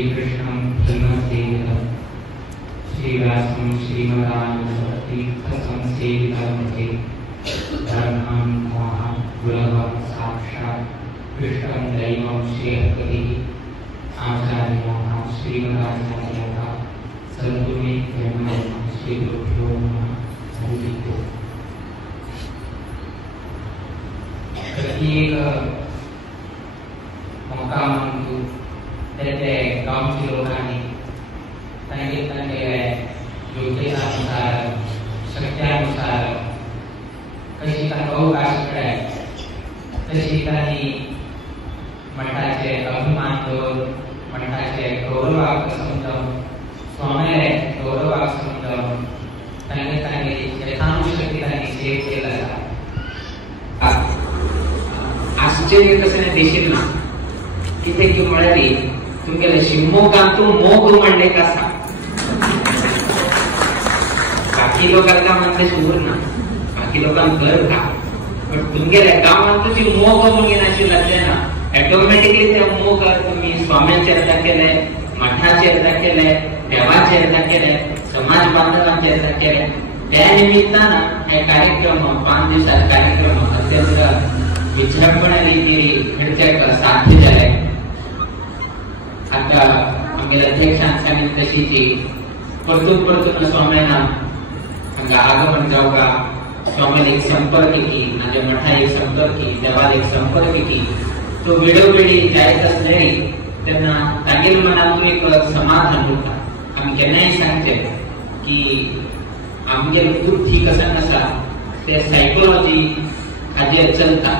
श्रीकृष्णं जन्मसेवितं श्रीव्यासं श्रीमदानन्दतीर्थसंसेवितमते धर्मं महां गुरवं साक्षात् कृष्णं दैवं श्रीहरिः आचार्याः श्रीमदाचार्याः सर्वमे प्रेमः श्रीगुरुभ्यो नमः हरिः ओम्। प्रत्येक मुकामांतू त्याचे गावची लोकांनी सांगितलेले योग्यतेनुसार शक्त्यानुसार कशी अवकाश मिळाले तशी त्यांनी मठाचे अभिमान करून मठाचे गौरवाक समजावून स्वामीले गौरवाक समजावून त्यांनी यथानुशक्ती त्यांनी सेव केला. आश्चर्य कसं दिसेल ना तिथे की म्हणाली तुमगेले शिवमोगांतू मोग म्हणले कसा बाकी लोकांना म्हणते सुर ना बाकी लोकांना घर का पण तुमगेले गावांतूची मोग म्हणून अशी लागते ना ऑटोमॅटिकली त्या मोग तुम्ही स्वाम्यांचे अर्थ केले मठाचे अर्थ केले देवाचे अर्थ केले समाज बांधवांचे अर्थ केले. त्या निमित्तानं हे कार्यक्रम 5 दिवसाचा कार्यक्रम अत्यंत विचारपणाने घडच्या साध्य झाले. आता आमच्या अध्यक्षांनी सांगितलं तशी की परतून स्वामींना आगमन जाऊ का स्वामीला एक संपर्क की माझ्या मठा एक संपर्क की देवाला एक संपर्क की तो वेळोवेळी जायत असणारी त्यांना तागेल मनातून एक समाधान होता. आम्ही केव्हाही सांगते की आमच्या खूप ठीक असं नसा ते सायकोलॉजी आजी चलता.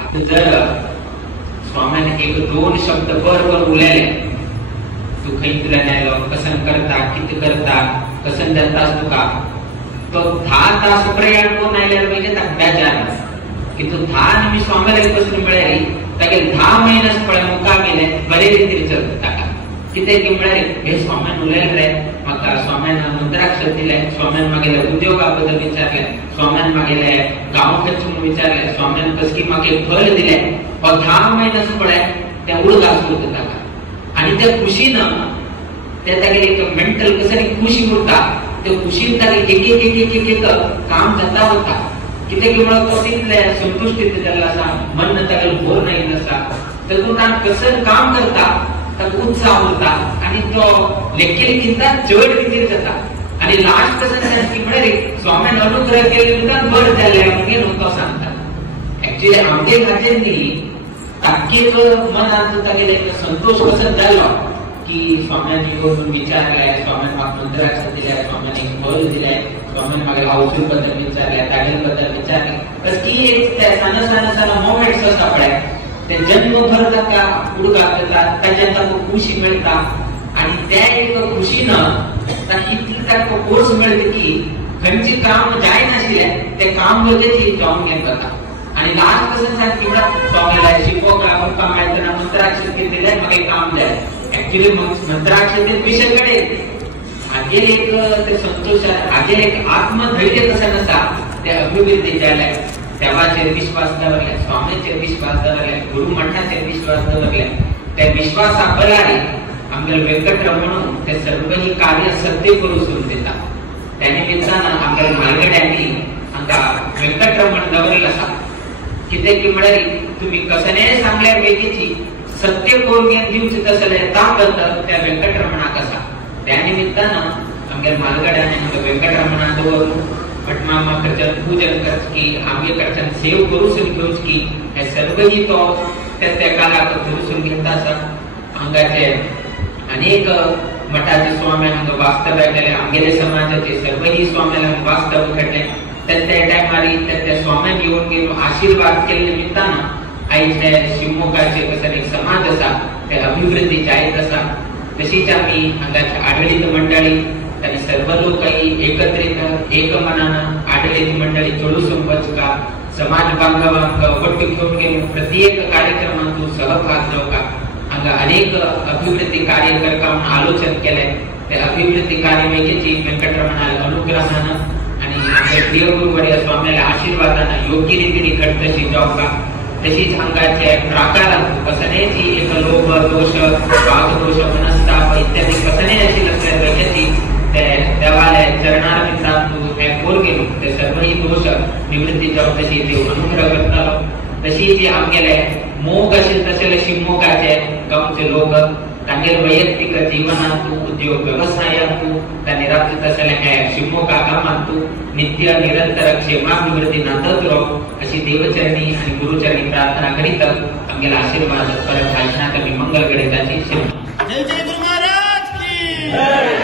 आता जर स्वामीने 1-2 शब्द बरोबर उलायले तू काही तुला न्यायला कसं करता किती करता कसं जातास तुका तो 10 तास प्रयाण कोण आयला पाहिजे त्याच्या की तू 10 निमिष स्वामीला बसून मिळाली ताके 10 महिन्यास पळे मुका गेले बरे रीतीने चलता किती की मिळाली हे स्वामीने उलायला रे मका स्वामीने मुद्राक्षर दिले स्वामीने मागेले उद्योगाबद्दल विचारले स्वामीने मागेले गाव खर्च म्हणून विचारले स्वामीने कसकी मागे फळ दिले 10 महिन्यास पळे त्या उडगास होत होता आणि त्या खुशीनं त्या तागे एक मेंटल कसं खुशी उरता त्या खुशीत तागे एक काम जाता होता किती की मला तो तिथले संतुष्टीत त्याला असा मन तागे बोर नाही नसा तर तो कसं काम करता तर उत्साह होता आणि तो लेखेलकिंता जड किती जाता आणि लास्ट कसं की म्हणजे स्वामीने अनुग्रह केल्यानंतर बर झाले म्हणजे तो सांगतात. ऍक्च्युअली आमच्या घाटेंनी ताकीच मनात तागे संतोष कसं झाला की स्वामींनी बोलून विचारलाय स्वामींनी माग मंत्राक्षर दिलाय स्वामींनी फळ दिलाय स्वामींनी मागे औषध बद्दल विचारलाय तागेल बद्दल विचारलाय तर की एक त्या साना मोमेंट्स असतात पडे ते जन्मभर का उडगा करतात त्याच्यात खुशी मिळता आणि त्या एक खुशीनं इतका कोर्स मिळते की खंयची काम जाय नसले ते काम लगेच जाऊन घेतात आणि लास्ट कसं सांग की स्वामीला शिकव का मुक्का माहिती मंत्राक्षर दिले मग एक काम द्याय. ऍक्च्युअली मंत्राक्षर विषयकडे आगे एक ते संतोष आगे एक आत्मधैर्य कसं नसा ते अभिवृद्धी द्यायला देवाचे विश्वास दवरले स्वामीचे विश्वास दवरले गुरु मठाचे विश्वास दवरले त्या विश्वासा बलारी आमच्या व्यंकटरमण ते सर्वही कार्य सत्य करू सोडून देतात. त्या निमित्तानं आमच्या मालगड्यांनी आमका व्यंकटरमण दवरले असा किती की म्हणाली तुम्ही कसने चांगल्या वेगीची सत्य करून दिवशी तसले ताकद त्या व्यंकटरमणा कसा त्या निमित्तानं आमच्या मालगड्याने व्यंकटरमणावर पटमामा करचन पूजन करत की आम्ही करचन सेव करू शकतोच की हे सर्वही तो त्या काळात करू घेता अंगाचे अनेक मठाचे स्वामी वास्तव केले आमगेले समाजाचे सर्वही स्वामीला वास्तव घडले त्या टायमारी त्या स्वाम्यान येऊन गेलो आशीर्वाद केले निमित्तानं आईच्या शिवमोगाचे कसं एक समाज असा ते अभिवृद्धी जायत असा तशीच आम्ही अंगाच्या आढळीत मंडळी आणि सर्व लोक एकत्रित एक मनानं आढळीत मंडळी चळू संपचका समाज बांधवांक वट्टी घेऊन गेलो प्रत्येक कार्यक्रमात सहभाग जाऊ का अंग अनेक अभिवृद्धी कार्य करता आलोचन केले ते अभिवृद्धी कार्य वेगेची व्यंकटरमणाला अनुग्रहानं आणि आमच्या प्रिय गुरुवर्य स्वामीला आशीर्वादानं योग्य रीतीने घडतशी जाऊ का तशीच हांगाचे प्रकारांत कसलेची एक लोभ दोष वाग दोष मनस्ताप इत्यादी कसले अशी लक्षात घ्यायची ते देवालय चरणार मित्रांत तू हे कोर गेलो ते सर्वही दोष निवृत्ती जाऊन तशी देव अनुग्रह करतालो तशी जी आमगेले मोग असेल तसे शिवमोगाचे गावचे लोक तांगेर वैयक्तिक जीवनात उद्योग व्यवसायात त्यांनी राबत असलेल्या हे शिवमोगा कामात नित्य निरंतर क्षेमाभिवृद्धी नांदत राहो अशी देवचरणी आणि गुरुचरणी प्रार्थना करीत आमगेला आशीर्वाद परत भाषणात मी मंगल गणिताची शिव जय जय गुरु महाराज की